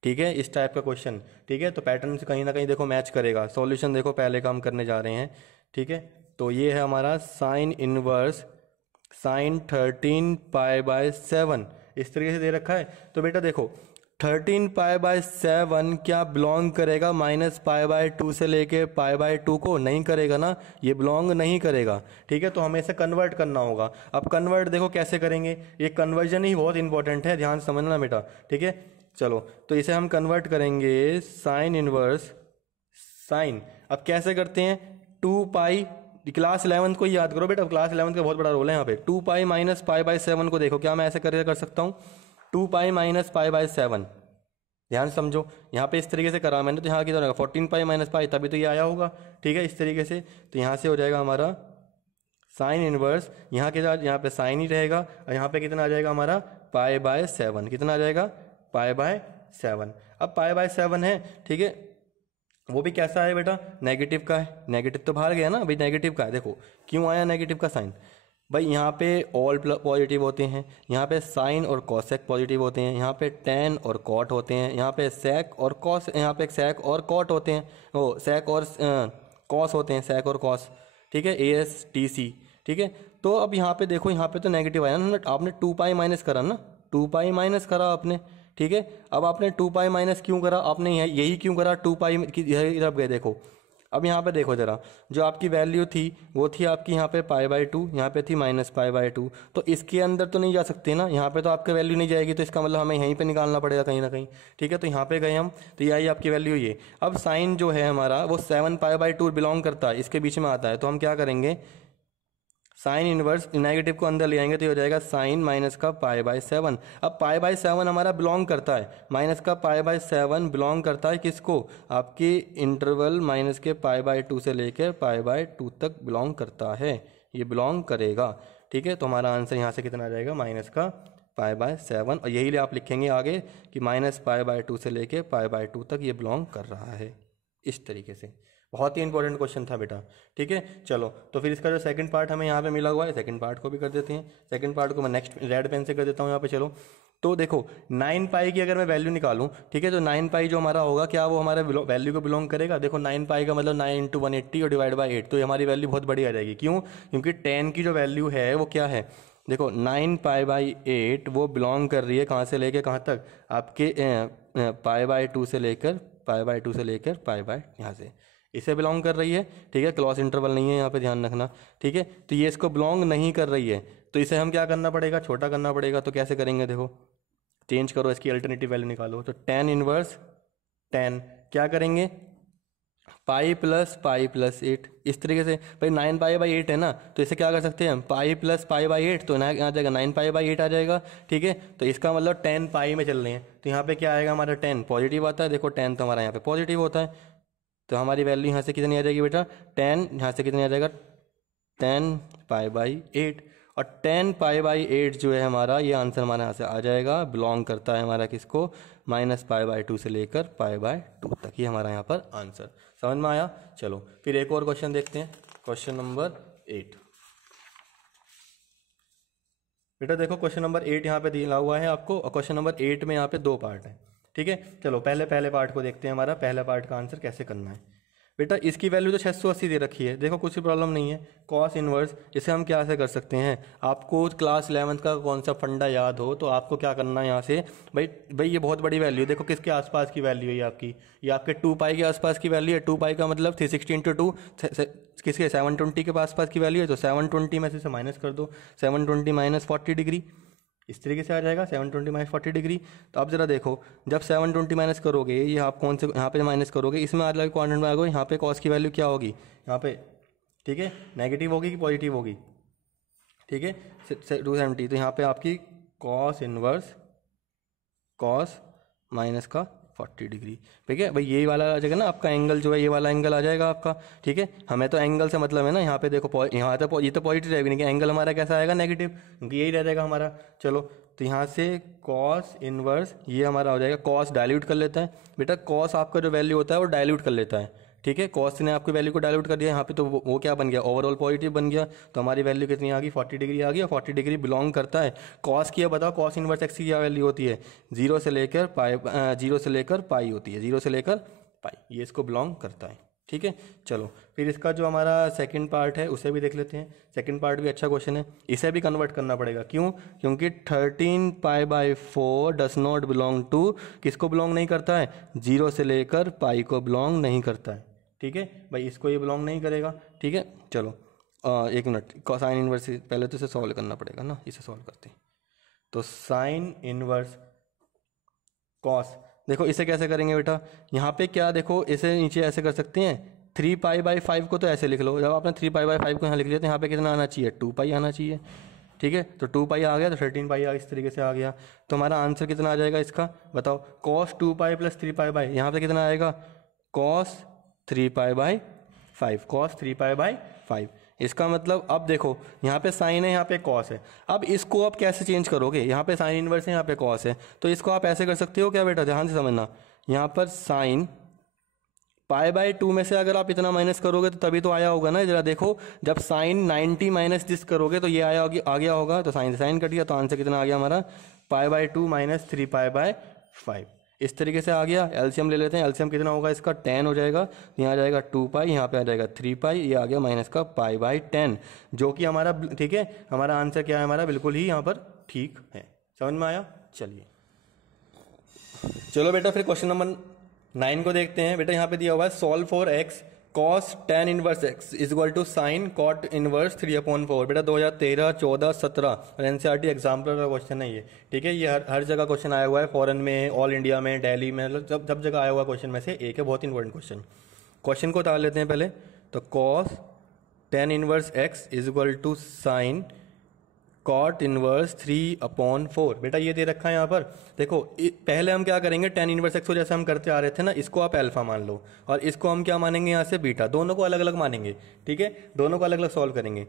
ठीक है, इस टाइप का क्वेश्चन, ठीक है। तो पैटर्न से कहीं ना कहीं देखो मैच करेगा। सॉल्यूशन देखो पहले का हम करने जा रहे हैं, ठीक है। तो ये है हमारा साइन इनवर्स साइन 13π/7 इस तरीके से दे रखा है। तो बेटा देखो 13π/7 क्या बिलोंग करेगा -π/2 से लेके π/2 को, नहीं करेगा ना, ये बिलोंग नहीं करेगा, ठीक है। तो हमें इसे कन्वर्ट करना होगा। अब कन्वर्ट देखो कैसे करेंगे, ये कन्वर्जन ही बहुत इंपॉर्टेंट है, ध्यान समझना बेटा, ठीक है। चलो तो इसे हम कन्वर्ट करेंगे साइन इनवर्स साइन, अब कैसे करते हैं 2π, क्लास 11 को याद करो बेटा, क्लास 11 का बहुत बड़ा रोल है यहाँ पे। 2π माइनस π/7 को देखो क्या मैं ऐसे कर सकता हूँ, 2π माइनस π/7, ध्यान समझो यहाँ पे इस तरीके से करा मैंने, तो यहाँ कितना होगा 14π माइनस पाई, तभी तो ये आया होगा, ठीक है, इस तरीके से। तो यहाँ से हो जाएगा हमारा साइन इनवर्स, यहाँ के साथ यहाँ पे साइन ही रहेगा, और यहाँ पे कितना आ जाएगा हमारा π/7, कितना आ जाएगा π/7। अब π/7 है, ठीक है, वो भी कैसा है बेटा, नेगेटिव का है, नेगेटिव तो बाहर गया ना भाई, नेगेटिव का है। देखो क्यों आया नेगेटिव का साइन, भाई यहाँ पे ऑल पॉजिटिव होते हैं, यहाँ पे साइन और कॉसेक पॉजिटिव होते हैं, यहाँ पे टेन और कॉट होते हैं, यहाँ पे सेक और कॉस, यहाँ पे सेक और कॉट होते हैं, वो सेक और कॉस होते हैं, सेक और कॉस, ठीक है, ASTC, ठीक है। तो अब यहाँ पे देखो, यहाँ पे तो नेगेटिव आया ना, आपने 2π माइनस करा ना, 2π माइनस करा आपने, ठीक है। अब आपने 2π माइनस क्यों करा, आपने यही क्यों करा, 2π इधर गए देखो। अब यहाँ पे देखो जरा, जो आपकी वैल्यू थी वो थी आपकी यहाँ पे π/2, यहाँ पे थी -π/2, तो इसके अंदर तो नहीं जा सकते ना, यहाँ पे तो आपकी वैल्यू नहीं जाएगी, तो इसका मतलब हमें यहीं पे निकालना पड़ेगा कहीं ना कहीं, ठीक है। तो यहाँ पे गए हम, तो ये आई आपकी वैल्यू ये। अब साइन जो है हमारा वो 7π/2 बिलोंग करता है, इसके बीच में आता है, तो हम क्या करेंगे साइन इनवर्स नेगेटिव को अंदर ले आएंगे तो ये हो जाएगा साइन माइनस का π/7। अब π/7 हमारा बिलोंग करता है, माइनस का π/7 बिलोंग करता है किसको, आपके इंटरवल माइनस के π/2 से लेकर π/2 तक बिलोंग करता है, ये बिलोंग करेगा। ठीक है, तो हमारा आंसर यहाँ से कितना आ जाएगा, माइनस का π/7। और यही लिए आप लिखेंगे आगे कि माइनस π/2 से लेके π/2 तक ये बिलोंग कर रहा है, इस तरीके से। बहुत ही इंपॉर्टेंट क्वेश्चन था बेटा। ठीक है, चलो तो फिर इसका जो सेकंड पार्ट हमें यहाँ पे मिला हुआ है, सेकंड पार्ट को भी कर देते हैं। सेकंड पार्ट को मैं नेक्स्ट रेड पेन से कर देता हूँ यहाँ पे। चलो तो देखो 9π की अगर मैं वैल्यू निकालूं, ठीक है, तो 9π जो हमारा होगा क्या वो हमारे वैल्यू को बिलोंग करेगा। देखो 9π का मतलब 9 × 180 और डिवाइड बाई 8, तो ये हमारी वैल्यू बहुत बड़ी आ जाएगी। क्यों, क्योंकि 10 की जो वैल्यू है वो क्या है, देखो 9π/8 वो बिलोंग कर रही है कहाँ से लेकर कहाँ तक, आपके π/2 से लेकर π/2 से लेकर π/ यहाँ से इसे बिलोंग कर रही है। ठीक है, क्लॉज इंटरवल नहीं है यहाँ पे, ध्यान रखना। ठीक है, तो ये इसको बिलोंग नहीं कर रही है, तो इसे हम क्या करना पड़ेगा, छोटा करना पड़ेगा। तो कैसे करेंगे, देखो चेंज करो, इसकी अल्टरनेटिव वैल्यू निकालो। तो tan इनवर्स 10 क्या करेंगे, पाई प्लस +8, इस तरीके से। भाई 9π/8 है ना, तो इसे क्या कर सकते हैं हम, पाई प्लस π/8, तो यहाँ आ जाएगा 9π/8 आ जाएगा। ठीक है, तो इसका मतलब 10π में चल रहे हैं, तो यहाँ पे क्या आएगा हमारा 10 पॉजिटिव आता है। देखो 10 तो हमारा यहाँ पे पॉजिटिव होता है, तो हमारी वैल्यू यहाँ से कितनी आ जाएगी बेटा, 10, यहाँ से कितनी आ जाएगा 10π/8। और 10π/8 जो है हमारा, ये आंसर हमारे यहाँ से आ जाएगा, बिलोंग करता है हमारा किसको, -π/2 से लेकर π/2 तक, ये हमारा यहाँ पर आंसर। समझ में आया। चलो फिर एक और क्वेश्चन देखते हैं, क्वेश्चन नंबर 8। बेटा देखो क्वेश्चन नंबर 8 यहाँ पे दिया हुआ है आपको, और क्वेश्चन नंबर 8 में यहाँ पे 2 पार्ट हैं। ठीक है, चलो पहले पार्ट को देखते हैं, हमारा पहला पार्ट का आंसर कैसे करना है। बेटा इसकी वैल्यू तो 680 दे रखी है, देखो कुछ भी प्रॉब्लम नहीं है। कॉस इनवर्स, इसे हम क्या से कर सकते हैं, आपको क्लास 11th का कौन सा फंडा याद हो तो आपको क्या करना है यहाँ से, भाई ये बहुत बड़ी वैल्यू है। देखो किसके आसपास की वैल्यू है ये आपकी, ये आपके 2π के आसपास की वैल्यू है। 2π का मतलब 360 × 2 किसके 720 के आसपास की वैल्यू है, तो 720 में से इसे माइनस कर दो, 720 - 40 डिग्री, इस तरीके से आ जाएगा 720 - 40 डिग्री। तो आप जरा देखो, जब 720 माइनस करोगे, ये आप कौन से यहाँ पे माइनस करोगे, इसमें आ जाएगा क्वाड्रेंट में आ गए, यहाँ पे कॉस की वैल्यू क्या होगी यहाँ पे, ठीक है, नेगेटिव होगी कि पॉजिटिव होगी, ठीक है 270। तो यहाँ पे आपकी कॉस इनवर्स कॉस माइनस का 40 डिग्री, ठीक है भाई, यही वाला आ जाएगा ना आपका एंगल, जो है ये वाला एंगल आ जाएगा आपका। ठीक है, हमें तो एंगल से मतलब है ना, यहाँ पे देखो यहाँ तो ये तो पॉजिटिव रहेगा, नहीं कि एंगल हमारा कैसा आएगा, नेगेटिव, क्योंकि यही रह जाएगा हमारा। चलो तो यहाँ से कॉस इनवर्स ये हमारा हो जाएगा, कॉस डाइल्यूट कर लेता है बेटा, कॉस आपका जो वैल्यू होता है वो डाइल्यूट कर लेता है। ठीक है, कॉस ने आपकी वैल्यू को डाइल्यूट कर दिया यहाँ पे, तो वो क्या बन गया, ओवरऑल पॉजिटिव बन गया। तो हमारी वैल्यू कितनी आ गई, 40 डिग्री आ गई, और 40 डिग्री बिलोंग करता है कॉस की। बताओ कॉस इनवर्स एक्स की क्या वैल्यू होती है, 0 से लेकर पाई होती है, 0 से लेकर पाई, ये इसको बिलोंग करता है। ठीक है, चलो फिर इसका जो हमारा सेकंड पार्ट है उसे भी देख लेते हैं। सेकंड पार्ट भी अच्छा क्वेश्चन है, इसे भी कन्वर्ट करना पड़ेगा। क्यों, क्योंकि 13π/4 डस नॉट बिलोंग टू, किसको बिलोंग नहीं करता है, 0 से लेकर पाई को बिलोंग नहीं करता है। ठीक है भाई, इसको ये बिलोंग नहीं करेगा। ठीक है, चलो एक मिनट, साइन इनवर्स पहले तो इसे सॉल्व करना पड़ेगा ना, इसे सॉल्व करते हैं। तो साइन इनवर्स कॉस, देखो इसे कैसे करेंगे बेटा, यहाँ पे क्या देखो, इसे नीचे ऐसे कर सकते हैं, 3π/5 को तो ऐसे लिख लो, जब आपने 3π/5 को यहाँ लिख लिया तो यहाँ पे कितना आना चाहिए, 2π आना चाहिए। ठीक है, तो 2π आ गया, तो 13π आ, इस तरीके से आ गया। तो हमारा आंसर कितना आ जाएगा इसका, बताओ, cos 2π + 3π/, यहाँ पे कितना आएगा, cos 3π/5, cos 3π/5। इसका मतलब अब देखो यहाँ पे साइन है, यहाँ पे कॉस है, अब इसको आप कैसे चेंज करोगे, यहाँ पे साइन इनवर्स है, यहाँ पे कॉस है, तो इसको आप ऐसे कर सकते हो क्या बेटा, ध्यान से समझना, यहाँ पर साइन π/2 में से अगर आप इतना माइनस करोगे तो तभी तो आया होगा ना, जरा देखो, जब साइन 90 माइनस दिस करोगे तो ये आ गया होगा, तो साइन से साइन कट गया, तो आंसर कितना आ गया हमारा, π/2 - 3π/5, इस तरीके से आ गया। एलसीएम ले लेते हैं, एलसीएम कितना होगा इसका, 10 हो जाएगा, यहाँ आ जाएगा 2π, यहाँ पे आ जाएगा 3π, ये आ गया माइनस का π/10, जो कि हमारा, ठीक है, हमारा आंसर क्या है, हमारा बिल्कुल ही यहाँ पर ठीक है। समझ में आया। चलिए चलो बेटा फिर क्वेश्चन नंबर 9 को देखते हैं। बेटा यहाँ पे दिया हुआ है, solve for x cos tan inverse x equal to sine cot inverse 3/4। बेटा 2013, 14, 17 और एनसीईआरटी एग्जाम्पलर का क्वेश्चन है ये। ठीक है, ये हर जगह क्वेश्चन आया हुआ है, फॉरेन में, ऑल इंडिया में, दिल्ली में, मतलब सब जगह आया हुआ क्वेश्चन में से एक है, बहुत इंपॉर्टेंट क्वेश्चन। क्वेश्चन को उतार लेते हैं पहले, तो cos tan inverse x is equal to sine cot inverse 3/4। बेटा ये दे रखा है यहाँ पर, देखो पहले हम क्या करेंगे, tan इनवर्स x को जैसे हम करते आ रहे थे ना, इसको आप अल्फा मान लो और इसको हम क्या मानेंगे यहाँ से बीटा, दोनों को अलग अलग मानेंगे, ठीक है, दोनों को अलग अलग सॉल्व करेंगे।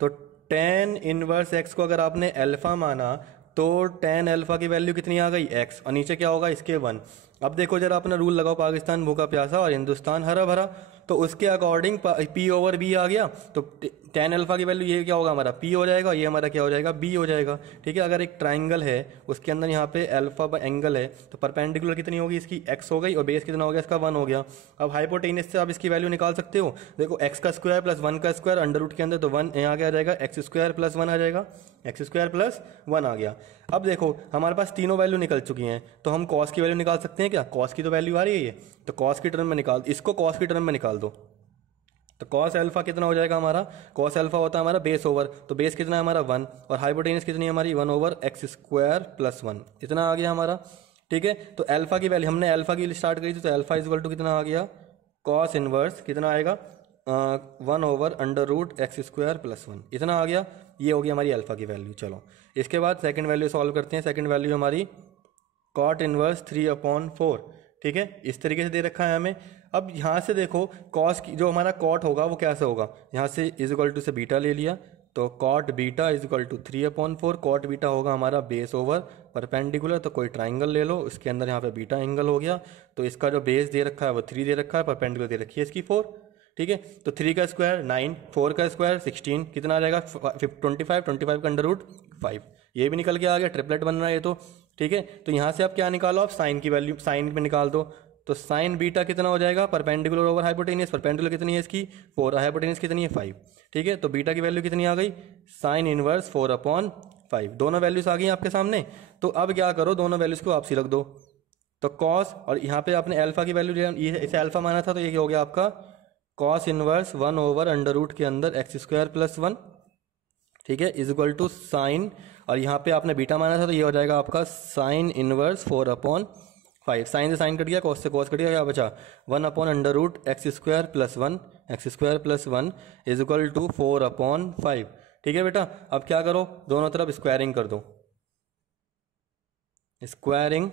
तो tan इनवर्स x को अगर आपने अल्फा माना तो tan अल्फा की वैल्यू कितनी आ गई x, और नीचे क्या होगा इसके 1। अब देखो जरा अपना रूल लगाओ, पाकिस्तान भूखा प्यासा और हिंदुस्तान हरा भरा, तो उसके अकॉर्डिंग p ओवर b आ गया, तो tan अल्फा की वैल्यू ये क्या होगा हमारा p हो जाएगा, ये हमारा क्या हो जाएगा b हो जाएगा, ठीक है। अगर एक ट्राइंगल है उसके अंदर यहाँ पे अल्फा एंगल है तो परपेंडिकुलर कितनी होगी इसकी x हो गई, और बेस कितना हो गया इसका 1 हो गया। अब हाइपोटेनस से आप इसकी वैल्यू निकाल सकते हो, देखो x का स्क्वायर प्लस 1 का स्क्वायर अंडर रूट के अंदर, तो 1 यहाँ आ जाएगा, एक्स स्क्वायर प्लस 1 आ जाएगा, एक्स स्क्वायर प्लस 1 आ गया। अब देखो हमारे पास तीनों वैल्यू निकल चुकी हैं, तो हम कॉस की वैल्यू निकाल सकते हैं क्या, कॉस की तो वैल्यू आ रही है ये, तो कॉस की टर्म में निकाल, इसको कॉस की टर्म में निकाल दो, तो कॉस अल्फा कितना हो जाएगा हमारा, कॉस अल्फा होता है हमारा बेस ओवर, तो बेस कितना है हमारा 1, और हाइपोटेनस कितनी है हमारी 1 ओवर एक्स स्क्वायर प्लस 1, इतना आ गया हमारा, ठीक है। तो अल्फा की वैल्यू हमने अल्फा की स्टार्ट करी थी, तो अल्फा इज इक्वल टू कितना आ गया, कॉस इनवर्स कितना आएगा 1 over under root x square plus 1, इतना आ गया, ये होगी हमारी अल्फा की वैल्यू। चलो इसके बाद सेकंड वैल्यू सॉल्व करते हैं, सेकंड वैल्यू हमारी कॉट इनवर्स 3/4, ठीक है, इस तरीके से दे रखा है हमें। अब यहाँ से देखो कॉस की जो हमारा कॉट होगा वो कैसे होगा, यहाँ से इज इक्वल टू से बीटा ले लिया, तो cot beta is equal to 3/4, cot beta होगा हमारा बेस ओवर परपेंडिकुलर, तो कोई ट्राइंगल ले लो, उसके अंदर यहाँ पे बीटा एंगल हो गया, तो इसका जो बेस दे रखा है वो 3 दे रखा है, परपेंडिकुलर दे रखी है इसकी 4, ठीक है। तो 3 का स्क्वायर 9, 4 का स्क्वायर 16, कितना आ जाएगा 25, 25 का अंडर रूट 5, ये भी निकल के आ गया, ट्रिपलेट बन रहा है ये तो, ठीक है। तो यहाँ से आप क्या निकालो, आप साइन की वैल्यू साइन में निकाल दो, तो साइन बीटा कितना हो जाएगा, परपेंडिकुलर ओवर हाइपोटेनियस, परपेंडिकुलर कितनी है इसकी 4, हाइपोटेनियस कितनी है 5, ठीक है। तो बीटा की वैल्यू कितनी आ गई, साइन इनवर्स 4/5, दोनों वैल्यूज आ गई आपके सामने। तो अब क्या करो, दोनों वैल्यूज को आपसी रख दो, तो कॉस, और यहाँ पे आपने अल्फा की वैल्यू ये इसे अल्फा माना था, तो ये क्या हो गया आपका cos inverse 1 over under root के अंदर एक्स स्क्वायर प्लस 1, ठीक है, इज इक्वल टू साइन, और यहाँ पे आपने बीटा माना था तो ये हो जाएगा आपका साइन इनवर्स 4/5, साइन से साइन कट गया, कॉस से कॉस कट गया, क्या बचा 1 under root x square plus 1, x square plus 1 is equal to 4/5, ठीक है बेटा। अब क्या करो, दोनों तरफ स्क्वायरिंग कर दो, स्क्वायरिंग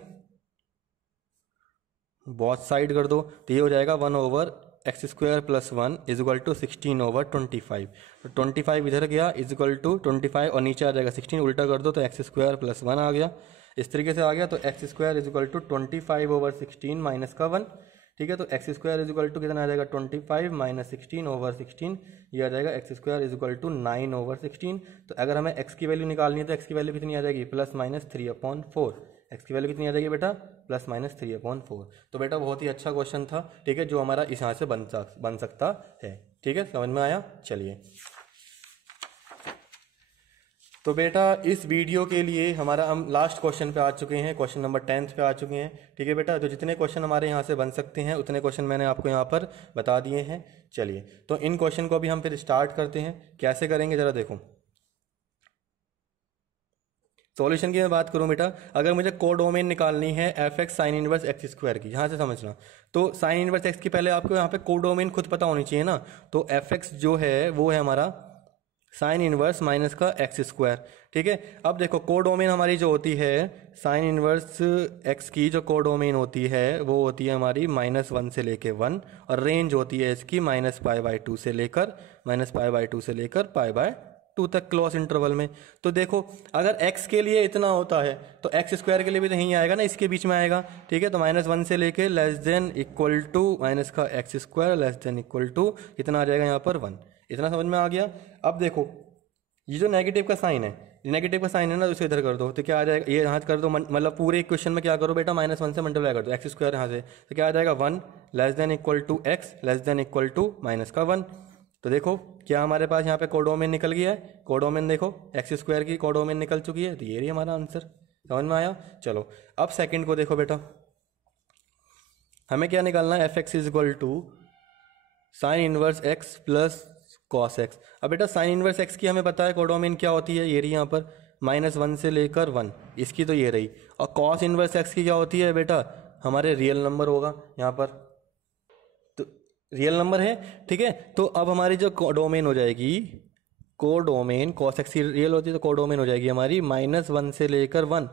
बोथ साइड कर दो, तो ये हो जाएगा 1 over x square plus 1 is equal to 16 over 25, तो 25 इधर गया इज इक्वल टू 25 और नीचे आ जाएगा 16, उल्टा कर दो तो एक्स स्क्वायर प्लस 1 आ गया, इस तरीके से आ गया, तो x square is equal to 25 over 16 minus का 1, ठीक है। तो x square is equal to कितना आ जाएगा 25 माइनस 16 ओवर 16, ये आ जाएगा x square is equal to 9 over 16। तो अगर हमें एक्स की वैल्यू निकालनी है तो एक्स की वैल्यू कितनी आ जाएगी, प्लस माइनस 3/4, एक्स की वैल्यू कितनी आ जाएगी बेटा, प्लस माइनस 3/4। तो बेटा बहुत ही अच्छा क्वेश्चन था, ठीक है, जो हमारा इस यहाँ से बन सकता है, ठीक है, समझ में आया। चलिए तो बेटा इस वीडियो के लिए हमारा हम लास्ट क्वेश्चन पे आ चुके हैं, क्वेश्चन नंबर 10 पे आ चुके हैं, ठीक है बेटा। तो जितने क्वेश्चन हमारे यहाँ से बन सकते हैं उतने क्वेश्चन मैंने आपको यहाँ पर बता दिए हैं। चलिए तो इन क्वेश्चन को भी हम फिर स्टार्ट करते हैं, कैसे करेंगे ज़रा देखो। सॉल्यूशन की मैं बात करूं बेटा, अगर मुझे कोडोमेन निकालनी है f x sign inverse x square की, यहाँ से समझना, तो साइन इनवर्स एक्स की पहले आपको यहाँ पे कोडोमेन खुद पता होनी चाहिए ना, तो एफ एक्स जो है वो है हमारा साइन इनवर्स माइनस का एक्स स्क्वायर, ठीक है। अब देखो कोडोमेन हमारी जो होती है साइन इनवर्स एक्स की जो कोडोमेन होती है वो होती है हमारी -1 से लेके 1, और रेंज होती है इसकी -π/2 से लेकर -π/2 से लेकर π/2 तक क्लोज इंटरवल में। तो देखो अगर x के लिए इतना होता है तो एक्स स्क्वायर के लिए भी तो यहीं आएगा ना, इसके बीच में आएगा, ठीक है। तो -1 से लेके less than equal to minus का X square less than equal to कितना आ जाएगा यहाँ पर 1, इतना समझ में आ गया। अब देखो ये जो नेगेटिव का साइन है, नेगेटिव का साइन है ना, तो इसे इधर कर दो, तो क्या आ जाएगा, ये यहाँ कर दो, मतलब पूरे इक्वेशन में क्या करो बेटा -1 से मल्टीप्लाई कर दो एक्स स्क्वायर यहाँ से, तो क्या आ जाएगा 1 less than equal to x less than equal to minus का 1। तो देखो क्या हमारे पास यहाँ पे कोडोमेन निकल गया है, कोडोमेन देखो एक्स स्क्वायर की कोडोमेन निकल चुकी है, तो ये रही हमारा आंसर, समझ में आया। चलो अब सेकंड को देखो बेटा, हमें क्या निकालना है, f x is equal to sine inverse x plus cos x. अब बेटा साइन इनवर्स एक्स की हमें पता है कोडोमेन क्या होती है, ये रही यहाँ पर -1 से लेकर 1, इसकी तो ये रही, और कॉस इनवर्स एक्स की क्या होती है बेटा, हमारे रियल नंबर होगा यहाँ पर, तो रियल नंबर है, ठीक है। तो अब हमारी जो डोमेन हो जाएगी, कोडोमेन, cos x रियल होती है तो कोडोमेन हो जाएगी हमारी -1 से लेकर 1,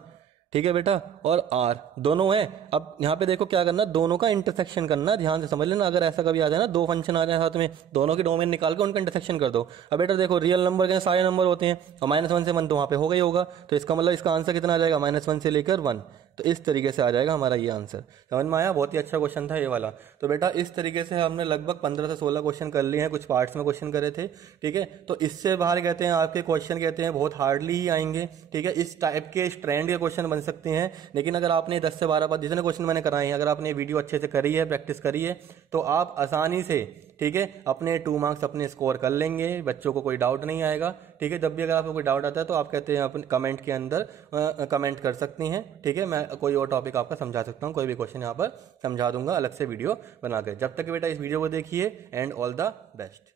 ठीक है बेटा। और r दोनों है। अब यहाँ पे देखो क्या करना, दोनों का इंटरसेक्शन करना, ध्यान से समझ लेना। अगर ऐसा कभी आ जाए ना, दो फंक्शन आ जाए साथ में, दोनों की डोमेन निकाल के उनका इंटरसेक्शन कर दो। अब बेटा देखो, रियल नंबर के सारे नंबर होते हैं और -1 से 1 तो वहाँ पे होगा ही होगा, तो इसका मतलब इसका आंसर कितना आ जाएगा, -1 से लेकर 1। तो इस तरीके से आ जाएगा हमारा ये आंसर। समझ में आया? बहुत ही अच्छा क्वेश्चन था ये वाला। तो बेटा इस तरीके से हमने लगभग 15 से 16 क्वेश्चन कर लिए हैं, कुछ पार्ट्स में क्वेश्चन करे थे, ठीक है। तो इससे बाहर कहते हैं आपके क्वेश्चन कहते हैं बहुत हार्डली ही आएंगे, ठीक है। इस टाइप के स्ट्रैंड के क्वेश्चन बन सकते हैं, लेकिन अगर आपने 10 से 12 बार जितने क्वेश्चन मैंने कराए हैं, अगर आपने वीडियो अच्छे से करी है, प्रैक्टिस करी है, तो आप आसानी से, ठीक है, अपने 2 मार्क्स अपने स्कोर कर लेंगे। बच्चों को कोई डाउट नहीं आएगा, ठीक है। जब भी अगर आपको कोई डाउट आता है तो आप कहते हैं अपने कमेंट के अंदर कमेंट कर सकती हैं, ठीक है। मैं कोई और टॉपिक आपका समझा सकता हूँ, कोई भी क्वेश्चन यहाँ पर समझा दूंगा अलग से वीडियो बना के। जब तक बेटा इस वीडियो को देखिए, एंड ऑल द बेस्ट।